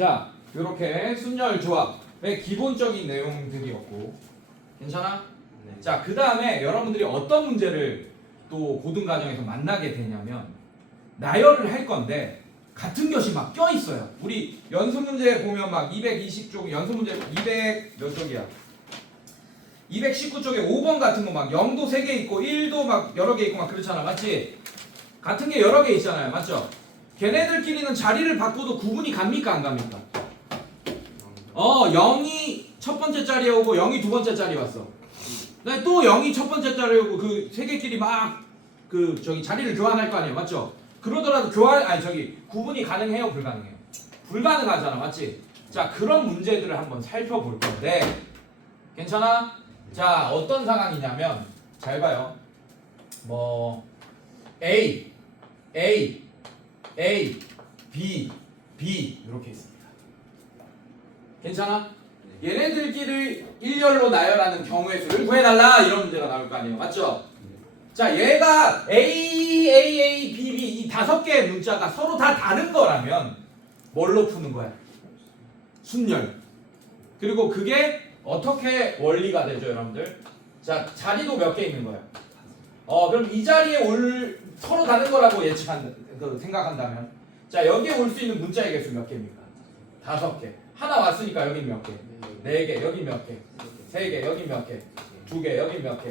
자, 이렇게 순열 조합의 기본적인 내용들이었고, 괜찮아? 네. 자, 그 다음에 여러분들이 어떤 문제를 또 고등과정에서 만나게 되냐면 나열을 할 건데 같은 것이 막 껴있어요. 우리 연습 문제 보면 막 220쪽 연습 문제 200 몇 쪽이야? 219쪽에 5번 같은 거 막 0도 3개 있고 1도 막 여러 개 있고 막 그렇잖아. 맞지? 같은 게 여러 개 있잖아요. 맞죠? 걔네들끼리는 자리를 바꿔도 구분이 갑니까 안 갑니까? 0이 첫 번째 자리에 오고 0이 두 번째 자리에 왔어. 근데 또 0이 첫 번째 자리에 오고 그 세 개끼리 막 자리를 교환할 거 아니에요. 맞죠? 그러더라도 구분이 가능해요, 불가능해요? 불가능하잖아. 맞지? 자, 그런 문제들을 한번 살펴볼 건데 괜찮아? 자, 어떤 상황이냐면 잘 봐요. 뭐 A, B 이렇게 있습니다. 괜찮아? 얘네들끼리 일렬로 나열하는 경우의 수를 구해달라 이런 문제가 나올 거 아니에요. 맞죠? 자, 얘가 A, B 이 5개의 문자가 서로 다 다른 거라면 뭘로 푸는 거야? 순열. 그리고 그게 어떻게 원리가 되죠, 여러분들? 자, 자리도 몇 개 있는 거야? 그럼 이 자리에 서로 다른 거라고 생각한다면, 자, 여기에 올 수 있는 문자의 개수 몇 개입니까? 5개. 하나 왔으니까 여기 몇 개? 4개. 여기 몇 개? 3개. 여기 몇 개? 2개. 여기 몇 개?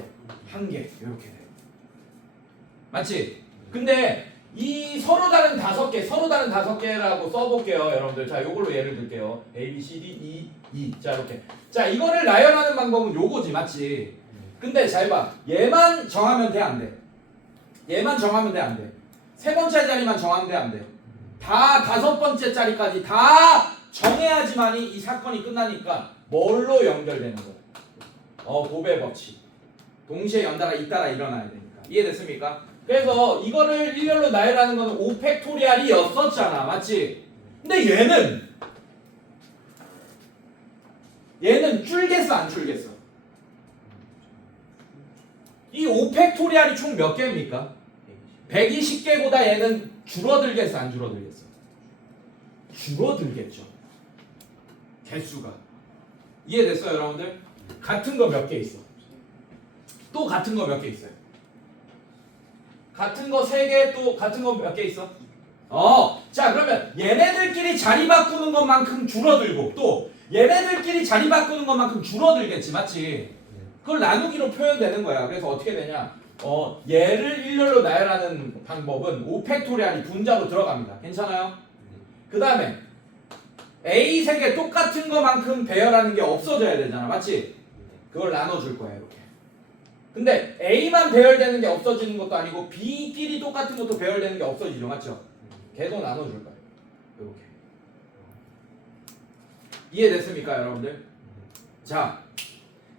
1개. 이렇게 돼요. 맞지? 근데 이 서로 다른 5개라고 써볼게요, 여러분들. 자, 요걸로 예를 들게요. A, B, C, D, E, E. 자, 이렇게. 자, 이거를 나열하는 방법은 요거지, 맞지? 근데 잘 봐. 얘만 정하면 돼, 안 돼? 얘만 정하면 돼, 안 돼? 세 번째 자리만 정하면 돼, 안 돼? 다 5번째 자리까지 다 정해야지만이 이 사건이 끝나니까 뭘로 연결되는 거야? 고배 법칙. 동시에 연달아 잇따라 일어나야 되니까. 이해됐습니까? 그래서 이거를 일렬로 나열하는 거는 5팩토리얼이었었잖아. 맞지? 근데 얘는 줄겠어, 안 줄겠어? 이 5팩토리얼이 총 몇 개입니까? 120개보다 얘는 줄어들겠어, 안 줄어들겠어? 줄어들겠죠. 개수가. 이해됐어요, 여러분들? 같은 거 몇 개 있어? 또 같은 거 몇 개 있어요? 같은 거 3개, 또 같은 거 몇 개 있어? 자, 그러면 얘네들끼리 자리 바꾸는 것만큼 줄어들고 또 얘네들끼리 자리 바꾸는 것만큼 줄어들겠지, 맞지? 그걸 나누기로 표현되는 거야. 그래서 어떻게 되냐? 얘를 일렬로 나열하는 방법은 5팩토리얼이 분자로 들어갑니다. 괜찮아요? 그 다음에 A 3개 똑같은 것만큼 배열하는 게 없어져야 되잖아, 맞지? 그걸 나눠줄 거야, 이렇게. 근데 A만 배열되는 게 없어지는 것도 아니고 B끼리 똑같은 것도 배열되는 게 없어지죠, 맞죠? 걔도 나눠줄 거예요, 이렇게. 이해됐습니까, 여러분들? 자,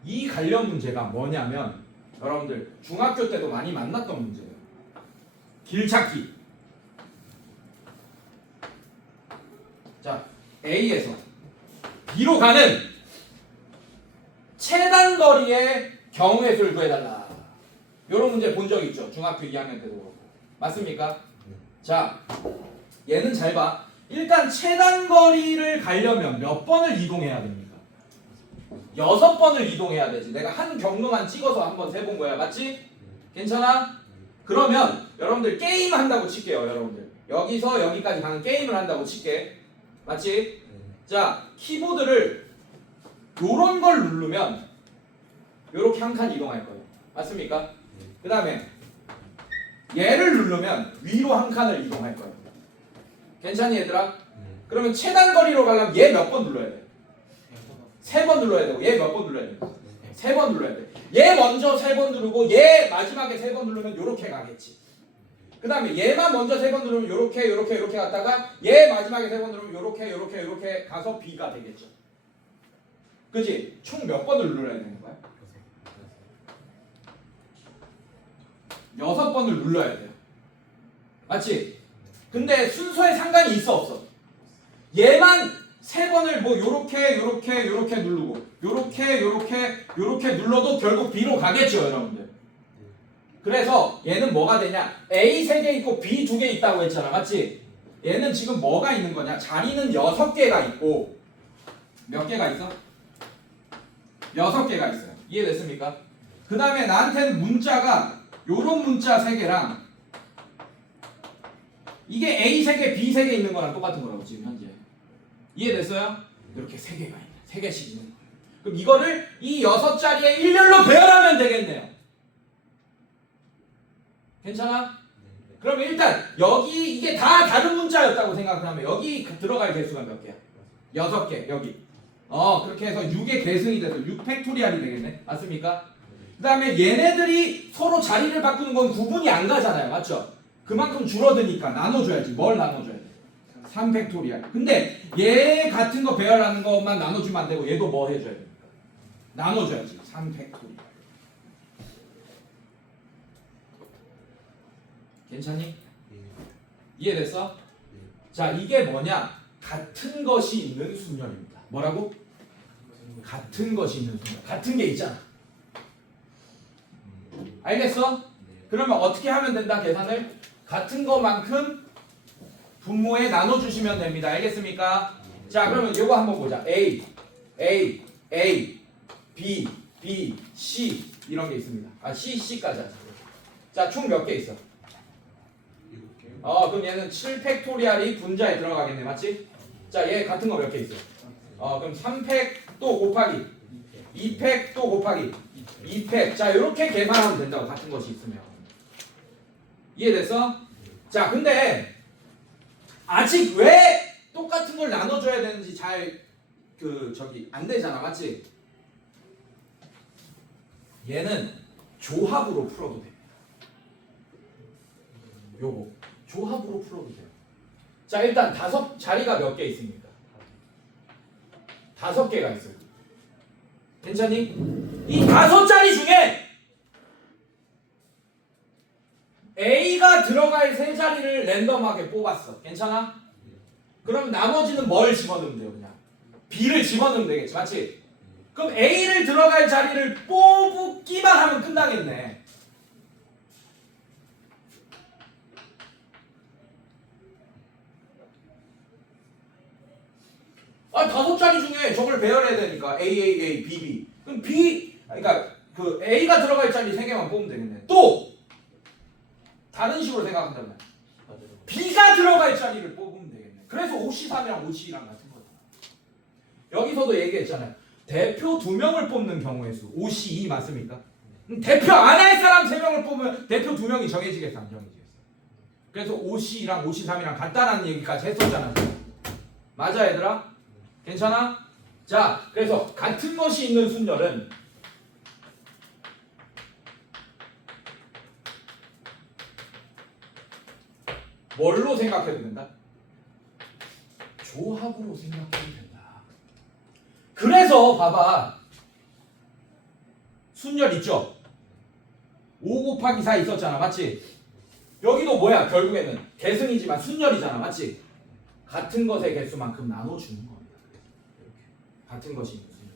이 관련 문제가 뭐냐면 여러분들 중학교 때도 많이 만났던 문제예요. 길찾기. 자, A에서 B로 가는 최단 거리의 경우의 수를 구해달라. 이런 문제 본 적 있죠? 중학교 2학년 때도 그렇고. 맞습니까? 자, 얘는 잘 봐. 일단 최단 거리를 가려면 몇 번을 이동해야 됩니까? 6번을 이동해야 되지. 내가 한 경로만 찍어서 한번 세본 거야. 맞지? 괜찮아? 그러면 여러분들 게임 한다고 칠게요. 여러분들 여기서 여기까지 가는 게임을 한다고 칠게. 맞지? 자, 키보드를 요런 걸 누르면 요렇게 한 칸 이동할 거예요. 맞습니까? 그 다음에 얘를 누르면 위로 한 칸을 이동할 거예요. 괜찮니, 얘들아? 그러면 최단 거리로 가려면 얘 몇 번 눌러야 돼? 3번 눌러야 되고 얘 몇 번 눌러야 돼? 3번 눌러야 돼. 얘 먼저 3번 누르고 얘 마지막에 3번 누르면 요렇게 가겠지. 그 다음에 얘만 먼저 3번 누르면 요렇게 갔다가 얘 마지막에 3번 누르면 요렇게 가서 B가 되겠죠. 그치? 총 몇 번을 눌러야 되는 거야? 6번을 눌러야 돼요. 맞지? 근데 순서에 상관이 있어, 없어? 얘만 3번을 뭐 요렇게 누르고 요렇게 눌러도 결국 B로 가겠죠, 여러분들. 그래서 얘는 뭐가 되냐? A 3개 있고 B 2개 있다고 했잖아, 맞지? 얘는 지금 뭐가 있는 거냐? 자리는 6개가 있고 몇 개가 있어? 6개가 있어요. 이해됐습니까? 그 다음에 나한테는 문자가 요런 문자 3개랑 이게 A 3개, B 3개 있는 거랑 똑같은 거라고 지금 현재. 이해됐어요? 이렇게 3개가 있네. 3개씩 있는 거예요. 그럼 이거를 이 6자리에 일렬로 배열하면 되겠네요. 괜찮아? 그럼 일단 여기 이게 다 다른 문자였다고 생각하면 여기 들어갈 개수가 몇 개야? 6개 여기. 그렇게 해서 6의 계승이 돼서 6팩토리얼이 되겠네. 맞습니까? 그 다음에 얘네들이 서로 자리를 바꾸는 건 구분이 안 가잖아요. 맞죠? 그만큼 줄어드니까 나눠줘야지. 뭘 나눠줘야 돼? 3팩토리얼. 근데 얘 같은 거 배열하는 것만 나눠주면 안 되고 얘도 뭐 해줘야 됩니까? 나눠줘야지. 3팩토리얼. 괜찮니? 이해됐어? 자, 이게 뭐냐? 같은 것이 있는 순열입니다. 뭐라고? 같은 것이 있는 순열. 같은 게 있잖아. 알겠어? 그러면 어떻게 하면 된다? 계산을 같은 것만큼 분모에 나눠주시면 됩니다. 알겠습니까? 자, 그러면 이거 한번 보자. A, A, A, B, B, C 이런 게 있습니다. C, C까지 하자. 자, 총 몇 개 있어? 그럼 얘는 7팩토리얼이 분자에 들어가겠네. 맞지? 자, 얘 같은 거 몇 개 있어? 그럼 3팩 또 곱하기 2팩 또 곱하기 2팩. 자, 이렇게 계산하면 된다고. 같은 것이 있으면. 이해됐어? 자, 근데 아직 왜 똑같은 걸 나눠줘야 되는지 잘 안 되잖아. 맞지? 얘는 조합으로 풀어도 됩니다. 요거 조합으로 풀어도 돼요. 자, 일단 5자리가 몇 개 있습니까? 5개가 있어요. 괜찮니? 이 5자리 중에 A가 들어갈 3자리를 랜덤하게 뽑았어. 괜찮아? 그럼 나머지는 뭘 집어넣으면 돼요? 그냥 B를 집어넣으면 되겠지. 맞지? 그럼 A를 들어갈 자리를 뽑기만 하면 끝나겠네. 아니 5자리 중에 저걸 배열해야 되니까 A, B, B. 그럼 그러니까 그 A가 들어갈 자리 3개만 뽑으면 되겠네. 또 다른 식으로 생각한다면 B가 들어갈 자리를 뽑으면 되겠네. 그래서 OC3이랑 OC랑 같은 거다. 여기서도 얘기했잖아요. 대표 2명을 뽑는 경우의 수 OC2 맞습니까? 대표 안 할 사람 3명을 뽑으면 대표 2명이 정해지겠어 안 정해지겠어? 그래서 OC랑 OC3이랑 같다라는 얘기까지 했었잖아. 맞아 얘들아? 괜찮아? 자, 그래서 같은 것이 있는 순열은 뭘로 생각해도 된다? 조합으로 생각해도 된다. 그래서 봐봐. 순열 있죠? 5 곱하기 4 있었잖아. 맞지? 여기도 뭐야? 결국에는 계승이지만 순열이잖아. 맞지? 같은 것의 개수만큼 나눠주는 겁니다. 같은 것이 있는 순열.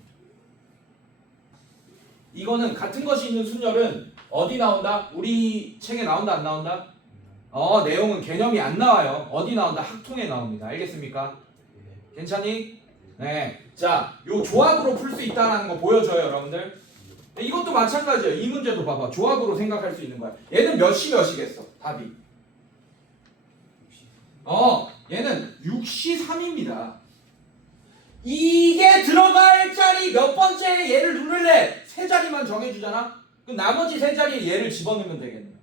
이거는 같은 것이 있는 순열은 어디 나온다? 우리 책에 나온다 안 나온다? 내용은 개념이 안 나와요. 어디 나온다? 학통에 나옵니다. 알겠습니까? 괜찮니? 네. 자, 요 조합으로 풀 수 있다는 거 보여줘요, 여러분들. 이것도 마찬가지예요. 이 문제도 봐봐. 조합으로 생각할 수 있는 거야. 얘는 몇이겠어? 답이. 얘는 6시 3입니다. 이게 들어갈 자리 몇 번째에 얘를 누를래? 3자리만 정해주잖아? 그럼 나머지 3자리에 얘를 집어넣으면 되겠네요.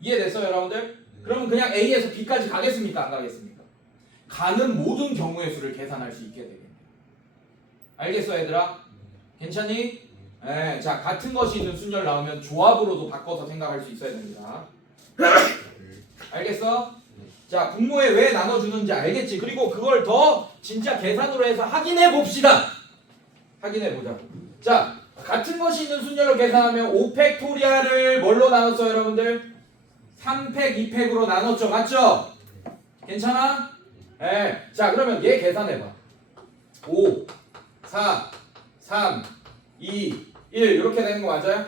이해됐어요, 여러분들? 그러면 그냥 A에서 B까지 가겠습니까? 안 가겠습니까? 가는 모든 경우의 수를 계산할 수 있게 되겠네요. 알겠어, 얘들아? 괜찮니? 네, 자, 같은 것이 있는 순열 나오면 조합으로도 바꿔서 생각할 수 있어야 됩니다. 알겠어? 자, 분모에 왜 나눠주는지 알겠지? 그리고 그걸 더 진짜 계산으로 해서 확인해 봅시다. 확인해 보자. 자, 같은 것이 있는 순열로 계산하면 5팩토리얼을 뭘로 나눴어요, 여러분들? 3팩, 2팩으로 나눴죠. 맞죠? 괜찮아? 네. 자, 그러면 얘 계산해봐. 5, 4, 3, 2, 1 이렇게 되는 거 맞아요?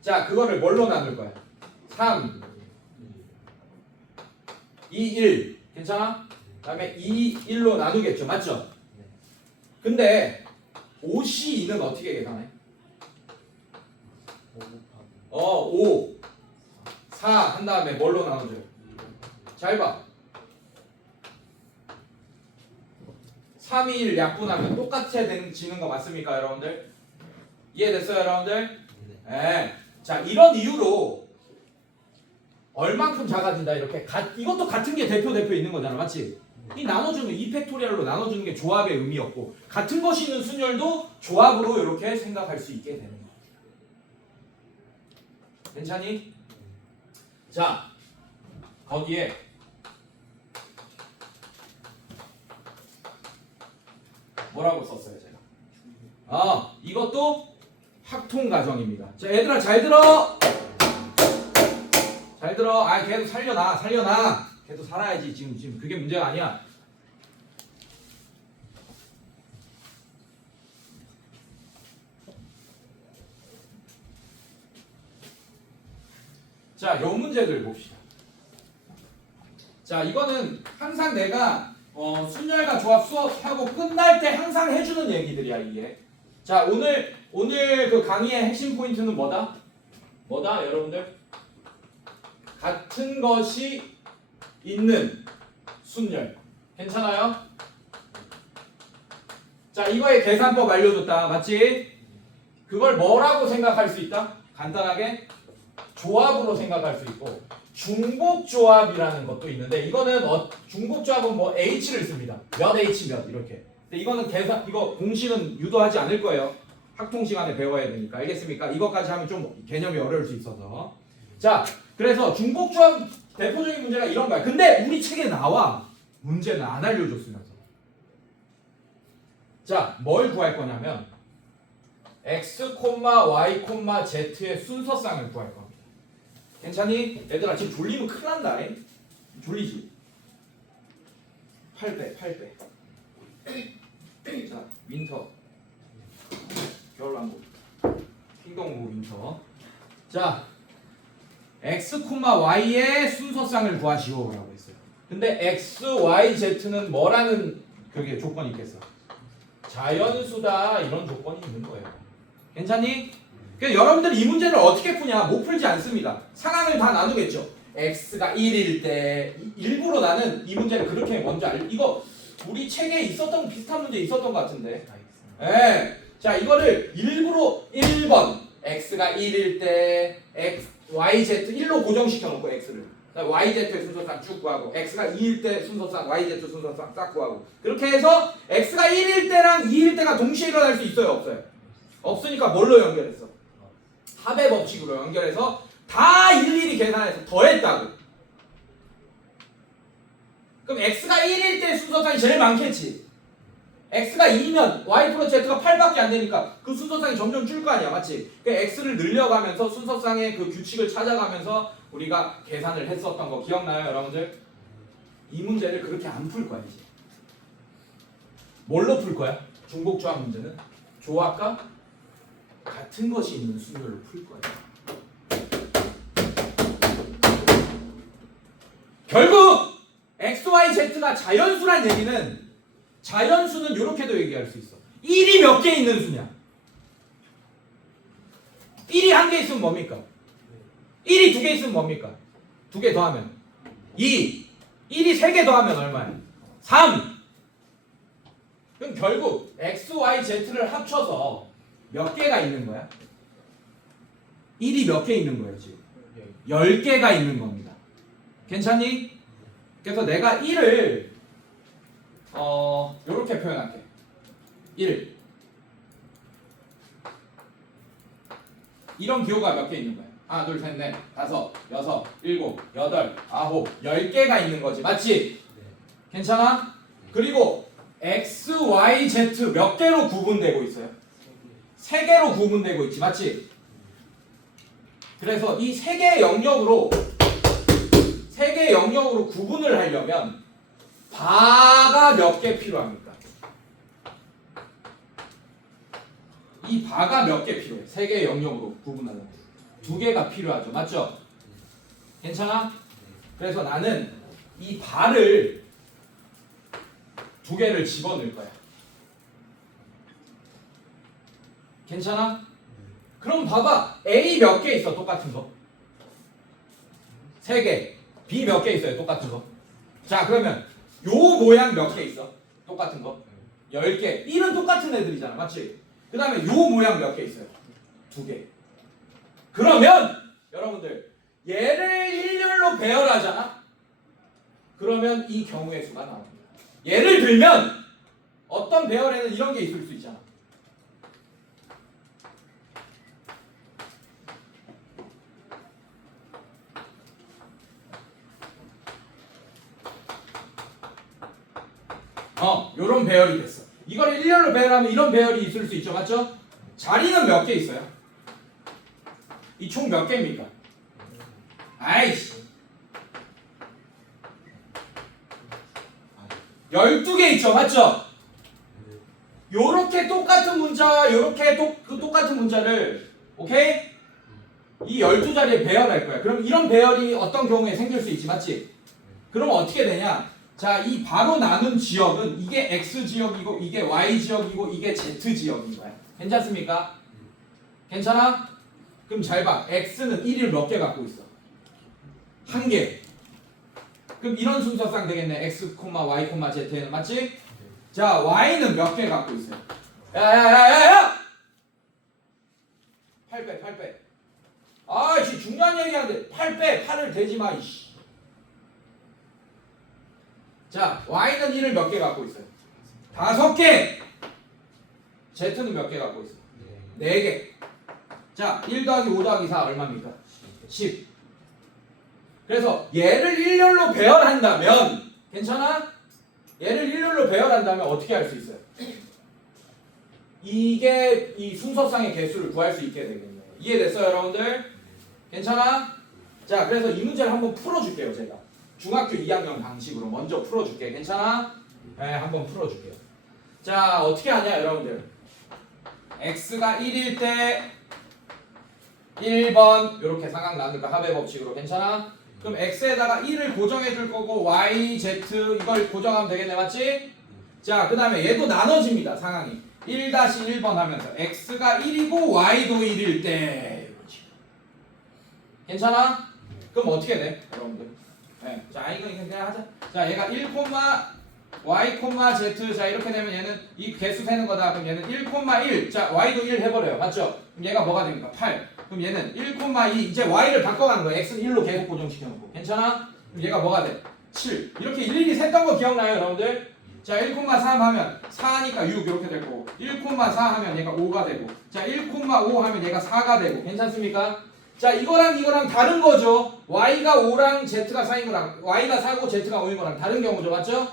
자, 그거를 뭘로 나눌 거야? 3, 2, 1 괜찮아? 그 다음에 2, 1로 나누겠죠 맞죠? 근데 5C2는 어떻게 계산해? 5 4 한 다음에 뭘로 나눠줘요? 잘 봐. 3, 2, 1 약분하면 똑같아지는 거 맞습니까 여러분들? 이해됐어요 여러분들? 네. 자 이런 이유로 얼만큼 작아진다 이렇게 이것도 같은 게 대표 있는 거잖아 맞지? 이 나눠주는 이 팩토리얼로 나눠주는 게 조합의 의미였고 같은 것이 있는 순열도 조합으로 이렇게 생각할 수 있게 되는 거야. 괜찮니? 자 거기에 뭐라고 썼어요 제가? 이것도 학통 과정입니다. 자 얘들아 잘 들어. 잘 들어. 걔도 살려놔. 걔도 살아야지. 지금 그게 문제가 아니야. 자, 요 문제들 봅시다. 자, 이거는 항상 내가 순열과 조합 수업하고 끝날 때 항상 해주는 얘기들이야 이게. 자, 오늘 그 강의의 핵심 포인트는 뭐다? 여러분들? 같은 것이 있는 순열. 괜찮아요? 자, 이거의 계산법 알려줬다. 맞지? 그걸 뭐라고 생각할 수 있다? 간단하게 조합으로 생각할 수 있고 중복조합이라는 것도 있는데 이거는 중복조합은 뭐 H를 씁니다. 몇 H 몇 이렇게. 근데 이거는 이거 공식은 유도하지 않을 거예요. 학통 시간에 배워야 되니까. 알겠습니까? 이것까지 하면 좀 개념이 어려울 수 있어서. 자, 그래서 중복조합 대표적인 문제가 이런 거야. 근데 우리 책에 나와. 문제는 안 알려줬으면서. 자, 뭘 구할 거냐면 x, y, z의 순서쌍을 구할 겁니다. 괜찮니? 얘들아 지금 졸리면 큰일 난다. 졸리지? 8배. 자, 윈터. 겨울왕국. 킹동무 윈터. 자, x, y의 순서쌍을 구하시오 라고 했어요. 근데 x, y, z는 뭐라는 그게 조건이 있겠어? 자연수다 이런 조건이 있는 거예요. 괜찮니? 그러니까 여러분들 이 문제를 어떻게 푸냐? 못 풀지 않습니다. 상황을 다 나누겠죠. x가 1일 때 일부러 나는 이 문제를 그렇게 먼저 이거 우리 책에 비슷한 문제 있었던 것 같은데. 예. 자 이거를 일부러 1번 x가 1일 때 yz 1로 고정시켜 놓고 x를 yz의 순서상 쭉 구하고 x가 2일 때 순서상 yz 순서상 싹 구하고 그렇게 해서 x가 1일 때랑 2일 때가 동시에 일어날 수 있어요 없어요? 없으니까 뭘로 연결했어? 합의 법칙으로 연결해서 다 일일이 계산해서 더했다고. 그럼 x가 1일 때 순서상이 제일 많겠지. x가 2면 y 플러스 z가 8밖에 안 되니까 그 순서상이 점점 줄 거 아니야 맞지? 그러니까 x를 늘려가면서 순서상의 그 규칙을 찾아가면서 우리가 계산을 했었던 거 기억나요 여러분들? 이 문제를 그렇게 안 풀 거야 이제. 뭘로 풀 거야? 중복조합 문제는 조합과 같은 것이 있는 순열로 풀 거야. 결국 x, y, z가 자연수란 얘기는 자연수는 이렇게도 얘기할 수 있어. 1이 몇 개 있는 수냐? 1이 한 개 있으면 뭡니까? 1이 두 개 있으면 뭡니까? 두 개 더하면 2. 1이 세 개 더하면 얼마야? 3. 그럼 결국 x, y, z를 합쳐서 몇 개가 있는 거야? 1이 몇 개 있는 거예요 지금? 10개가 있는 겁니다. 괜찮니? 그래서 내가 1을 요렇게 표현할게. 1 이런 기호가 몇 개 있는 거야? 하나, 둘, 셋, 넷, 다섯, 여섯, 일곱, 여덟, 아홉, 10개가 있는 거지. 맞지? 괜찮아? 그리고 x, y, z 몇 개로 구분되고 있어요? 3개로 구분되고 있지. 맞지? 그래서 이 3개의 영역으로 구분을 하려면 바가 몇 개 필요합니까? 이 바가 몇 개 필요해? 3개의 영역으로 구분하려면 2개가 필요하죠. 맞죠? 괜찮아? 그래서 나는 이 발을 두 개를 집어넣을 거야. 괜찮아? 그럼 봐봐. A 몇 개 있어? 똑같은 거. 3개. B 몇 개 있어요? 똑같은 거. 자, 그러면 요 모양 몇 개 있어? 똑같은 거. 10개. 1은 똑같은 애들이잖아. 맞지? 그 다음에 요 모양 몇 개 있어요? 2개. 그러면 여러분들 얘를 일렬로 배열하잖아? 그러면 이 경우의 수가 나옵니다. 예를 들면 어떤 배열에는 이런 게 있을 수 있잖아. 요런 배열이 됐어. 이걸 일렬로 배열하면 이런 배열이 있을 수 있죠. 맞죠? 자리는 몇 개 있어요? 이 총 몇 개입니까? 아이씨. 12개 있죠. 맞죠? 요렇게 똑같은 문자와 요렇게 똑같은 문자를 오케이? 이 12자리에 배열할 거야. 그럼 이런 배열이 어떤 경우에 생길 수 있지. 맞지? 그럼 어떻게 되냐? 자, 이 바로 나눈 지역은 이게 X지역이고 이게 Y지역이고 이게 Z지역인 거야. 괜찮습니까? 괜찮아? 그럼 잘 봐. X는 1을 몇 개 갖고 있어? 1개. 그럼 이런 순서상 되겠네. X, Y, Z는 맞지? 자, Y는 몇 개 갖고 있어요? 야야야야야! 8빼. 아, 지금 중요한 얘기하는데 8빼. 8을 대지 마. 이씨. 자, Y는 1을 몇 개 갖고 있어요? 5개. Z는 몇 개 갖고 있어요? 4개. 자, 1 더하기 5 더하기 4 얼마입니까? 10. 그래서 얘를 일렬로 배열한다면 괜찮아? 얘를 일렬로 배열한다면 어떻게 할 수 있어요? 이게 이 순서상의 개수를 구할 수 있게 되겠네요. 이해됐어요, 여러분들? 괜찮아? 자, 그래서 이 문제를 한번 풀어줄게요, 제가. 중학교 2학년 방식으로 먼저 풀어줄게. 괜찮아? 네, 한번 풀어줄게요. 자, 어떻게 하냐, 여러분들? x가 1일 때 1번 이렇게 상황 나누니까 합의 법칙으로 괜찮아? 그럼 x에다가 1을 고정해 줄 거고 y, z 이걸 고정하면 되겠네. 맞지? 자, 그 다음에 얘도 나눠집니다. 상황이 1-1번 하면서 x가 1이고 y도 1일 때 괜찮아? 그럼 어떻게 돼? 여러분들 네. 자, 이거 그냥 하자. 자, 얘가 1, y, z. 자, 이렇게 되면 얘는 이 개수 세는 거다. 그럼 얘는 1,1. 자, y도 1 해버려요. 맞죠? 그럼 얘가 뭐가 됩니까? 8. 그럼 얘는 1,2. 이제 y를 바꿔가는 거야. x는 1로 계속 고정시켜놓고. 괜찮아? 그럼 얘가 뭐가 돼? 7. 이렇게 일일이 셌던 거 기억나요, 여러분들? 자, 1,3 하면 4니까 6 이렇게 될 거고 1,4 하면 얘가 5가 되고 자, 1,5 하면 얘가 4가 되고 괜찮습니까? 자, 이거랑 다른 거죠. y가 5랑 z가 4인 거랑 y가 4고 z가 5인 거랑 다른 경우죠. 맞죠?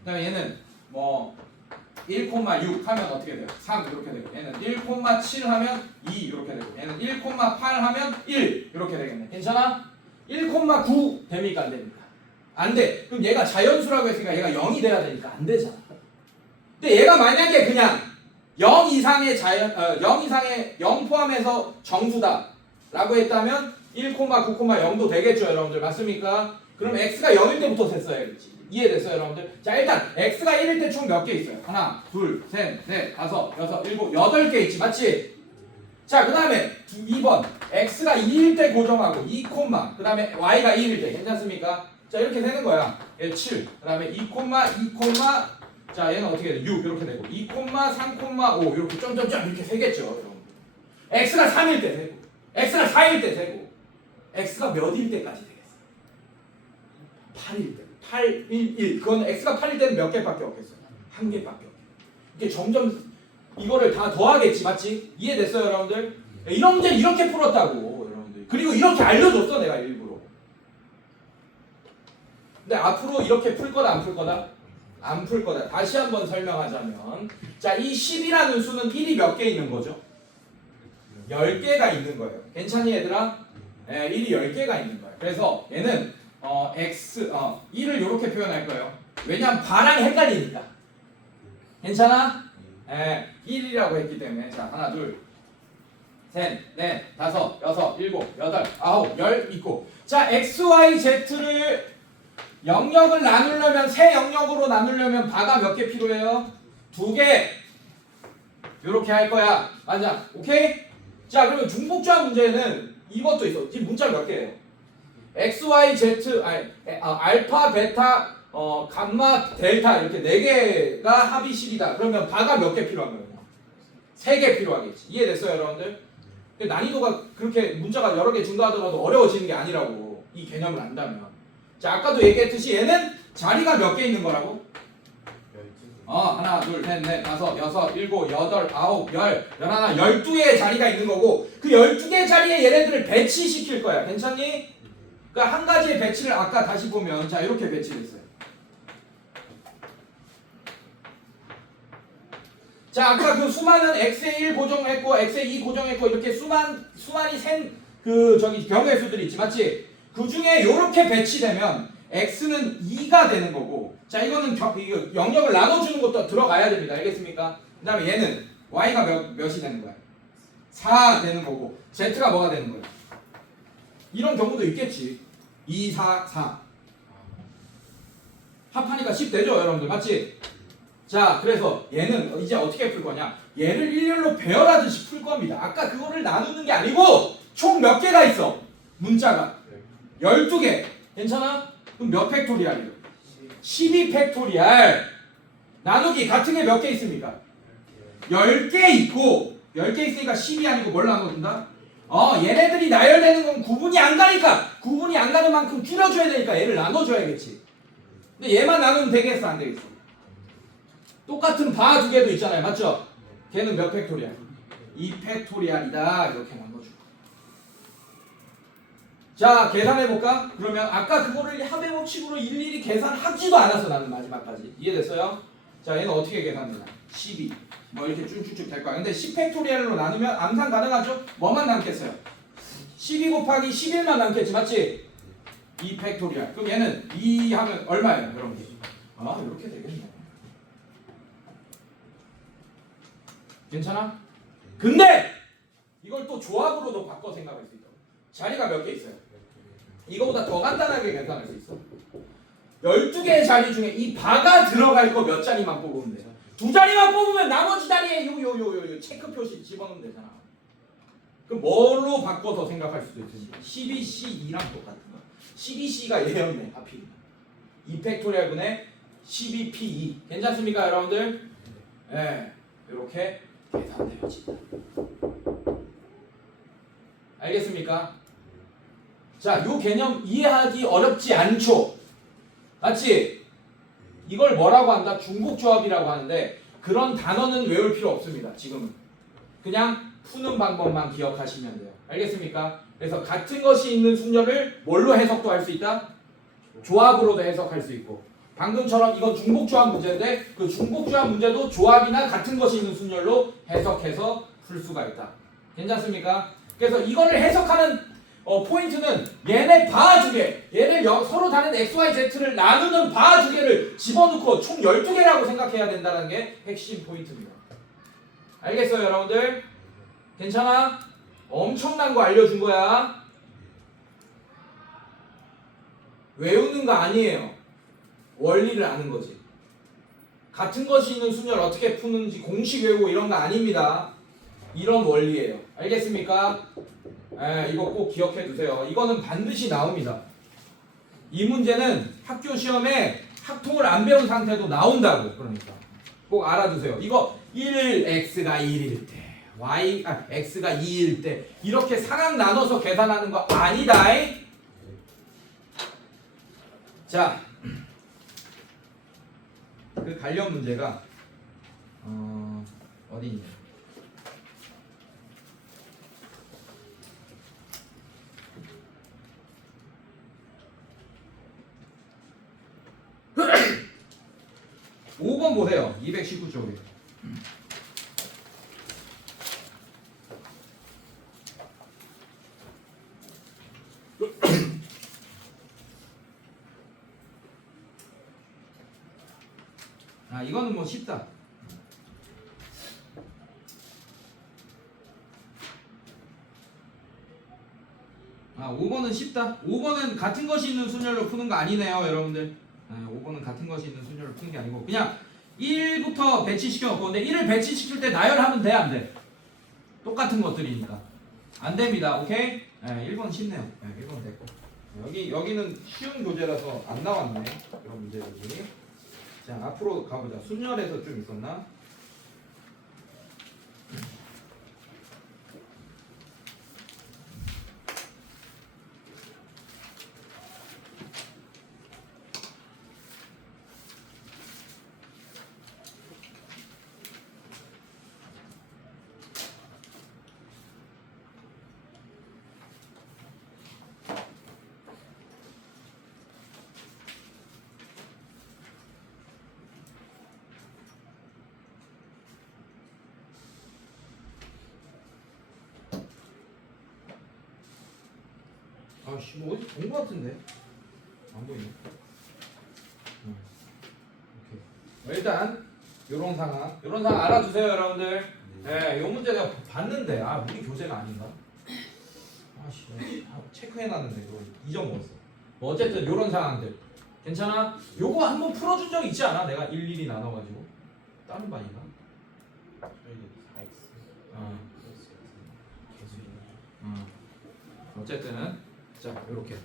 그 다음에 얘는 뭐 1,6 하면 어떻게 돼요? 3 이렇게 되고 얘는 1,7 하면 2 이렇게 되고 얘는 1,8 하면 1 이렇게 되겠네. 괜찮아? 1,9 됩니까? 안 됩니까? 안 돼. 그럼 얘가 자연수라고 했으니까 얘가 0이 돼야 되니까 안 되잖아. 근데 얘가 만약에 그냥 0 이상의 0 이상의 0 포함해서 정수다 라고 했다면 1,9,0도 되겠죠, 여러분들. 맞습니까? 그럼 x가 0일 때부터 셌어야겠지. 이해됐어요, 여러분들? 자, 일단 x가 1일 때 총 몇 개 있어요? 하나, 둘, 셋, 넷, 다섯, 여섯, 일곱, 8개 있지. 맞지? 자, 그 다음에 2번 x가 2일 때 고정하고 2, 그 다음에 y가 1일 때 괜찮습니까? 자, 이렇게 되는 거야. 얘 7, 그 다음에 2, 2, 자, 얘는 어떻게 돼? 6 이렇게 되고 2, 3,5 이렇게 점점점 이렇게 세겠죠, 여러분들. x가 3일 때 세고 x가 4일 때 세고 x가 몇일 때까지 되겠어? 8일 때. 8, 1, 1. 그건 x가 8일 때는 몇 개밖에 없겠어요? 한 개밖에 없겠어요. 이게 점점 이거를 다 더하겠지. 맞지? 이해됐어요, 여러분들? 이런 문제 이렇게 풀었다고, 여러분들. 그리고 이렇게 알려줬어, 내가 일부러. 근데 앞으로 이렇게 풀 거다, 안 풀 거다? 안 풀 거다. 다시 한번 설명하자면 자, 이 10이라는 수는 1이 몇 개 있는 거죠? 10개가 있는 거예요. 괜찮니, 얘들아? 네, 1이 10개가 있는 거예요. 그래서 얘는 x 1을 이렇게 표현할 거예요. 왜냐면 바랑이 헷갈리니까. 괜찮아? 네, 1이라고 했기 때문에. 자, 하나, 둘, 셋, 넷, 다섯, 여섯, 일곱, 여덟, 아홉, 열 있고. 자, x, y, z를 영역을 나누려면 세 영역으로 나누려면 바가 몇 개 필요해요? 2개. 요렇게 할 거야. 맞아. 오케이? 자, 그러면 중복조합 문제는 이것도 있어. 지금 문자 몇 개예요? x, y, z, 알파, 베타, 감마, 델타 이렇게 4개가 합이 10이다. 그러면 바가 몇 개 필요한 거예요? 3개 필요하겠지. 이해됐어요, 여러분들? 근데 난이도가 그렇게 문자가 여러 개 증가하더라도 어려워지는 게 아니라고. 이 개념을 안다면. 자, 아까도 얘기했듯이 얘는 자리가 몇 개 있는 거라고? 하나, 둘, 셋, 넷, 다섯, 여섯, 일곱, 여덟, 아홉, 열, 열하나, 12개의 자리가 있는 거고 그 12개 자리에 얘네들을 배치시킬 거야. 괜찮니? 그러니까 한 가지의 배치를 아까 다시 보면 자 이렇게 배치됐어요. 자, 아까 그 수많은 x의 1 고정했고 x의 2 고정했고 이렇게 수많이 센 그 저기 경우의 수들이 있지, 맞지? 그 중에 이렇게 배치되면 x는 2가 되는 거고, 자 이거는 이거 영역을 나눠주는 것도 들어가야 됩니다. 알겠습니까? 그 다음에 얘는 y가 몇이 되는 거야? 4 되는 거고 z가 뭐가 되는 거야? 이런 경우도 있겠지. 2, 4, 4 합하니까 10 되죠, 여러분들, 맞지? 자, 그래서 얘는 이제 어떻게 풀 거냐? 얘를 일렬로 배열하듯이 풀 겁니다. 아까 그거를 나누는 게 아니고 총 몇 개가 있어? 문자가 12개. 괜찮아? 그럼 몇 팩토리알이요? 12 팩토리알. 나누기 같은 게 몇 개 있습니까? 10개 있고 10개 있으니까 10이 아니고 뭘 나눠준다? 얘네들이 나열되는 건 구분이 안 가니까 구분이 안 가는 만큼 줄여줘야 되니까 얘를 나눠줘야겠지. 근데 얘만 나누면 되겠어, 안 되겠어? 똑같은 바 2개도 있잖아요, 맞죠? 걔는 몇 팩토리알? 2 팩토리알이다. 이렇게 나눠줘. 자, 계산해볼까? 그러면 아까 그거를 합의 법칙으로 일일이 계산하지도 않았어, 나는 마지막까지. 이해됐어요? 자, 얘는 어떻게 계산되냐? 12 뭐 이렇게 쭉쭉쭉 될 거야. 근데 10 팩토리알로 나누면 암산 가능하죠? 뭐만 남겠어요? 12 곱하기 11만 남겠지, 맞지? 2 팩토리알. 그럼 얘는 2 하면 얼마예요, 여러분들? 이렇게 되겠네. 괜찮아? 근데 이걸 또 조합으로도 바꿔 생각할 수 있다. 자리가 몇 개 있어요? 이거보다 더 간단하게 계산할 수 있어. 12개의 자리 중에 이 바가 들어갈 거 몇 자리만 뽑으면 돼. 2자리만 뽑으면 나머지 자리에 요 체크 표시 집어넣으면 되잖아. 그럼 뭘로 바꿔서 생각할 수도 있으니까 12C2랑 똑같은 거야. 12C가 얘였네, 하필이면. 2 팩토리알 분의 12P2. 괜찮습니까, 여러분들? 네, 이렇게 계산되어진다. 알겠습니까? 자, 요 개념 이해하기 어렵지 않죠? 맞지? 이걸 뭐라고 한다? 중복조합이라고 하는데 그런 단어는 외울 필요 없습니다. 지금은 그냥 푸는 방법만 기억하시면 돼요. 알겠습니까? 그래서 같은 것이 있는 순열을 뭘로 해석도 할 수 있다? 조합으로도 해석할 수 있고, 방금처럼 이건 중복조합 문제인데 그 중복조합 문제도 조합이나 같은 것이 있는 순열로 해석해서 풀 수가 있다. 괜찮습니까? 그래서 이거를 해석하는 포인트는 얘네 바 2개, 얘를 서로 다른 x, y, z를 나누는 바 2개를 집어넣고 총 12개라고 생각해야 된다는 게 핵심 포인트입니다. 알겠어요, 여러분들? 괜찮아? 엄청난 거 알려준 거야. 외우는 거 아니에요. 원리를 아는 거지. 같은 것이 있는 순열 어떻게 푸는지 공식 외우고 이런 거 아닙니다. 이런 원리예요. 알겠습니까? 이거 꼭 기억해 두세요. 이거는 반드시 나옵니다. 이 문제는 학교 시험에 학통을 안 배운 상태도 나온다고. 그러니까 꼭 알아두세요. 이거 1x가 1일 때 x가 2일 때 이렇게 상황 나눠서 계산하는 거 아니다. 자, 그 관련 문제가 어디 있냐? (5번) 보세요. 219쪽에. 이거는 뭐 쉽다. 아 5번은 쉽다. 5번은 같은 것이 있는 순열로 푸는 거 아니네요 여러분들. 5번은 같은 것이 있는 순열로 푸는 게 아니고 그냥 1부터 배치시켜 놓고 근데 1을 배치시킬 때 나열하면 돼 안 돼? 똑같은 것들이니까 안 됩니다. 오케이? 1번 쉽네요. 1번 됐고 여기는 쉬운 교재라서 안 나왔네 그런 문제들이. 자 앞으로 가보자. 순열에서 좀 있었나? 아씨 뭐 어디 본 거 같은데 안 보이네. 오케이. 일단 요런 상황 알아두세요 여러분들. 요 문제 내가 봤는데 우리 교재가 아닌가? 아씨 체크해놨는데 그거 잊어먹었어. 뭐 어쨌든 요런 상황들 괜찮아? 요거 한번 풀어준 적 있지 않아? 내가 일일이 나눠가지고 다른 반인가? 저희는 4x 어. 계수 있는 어쨌든 자 요렇게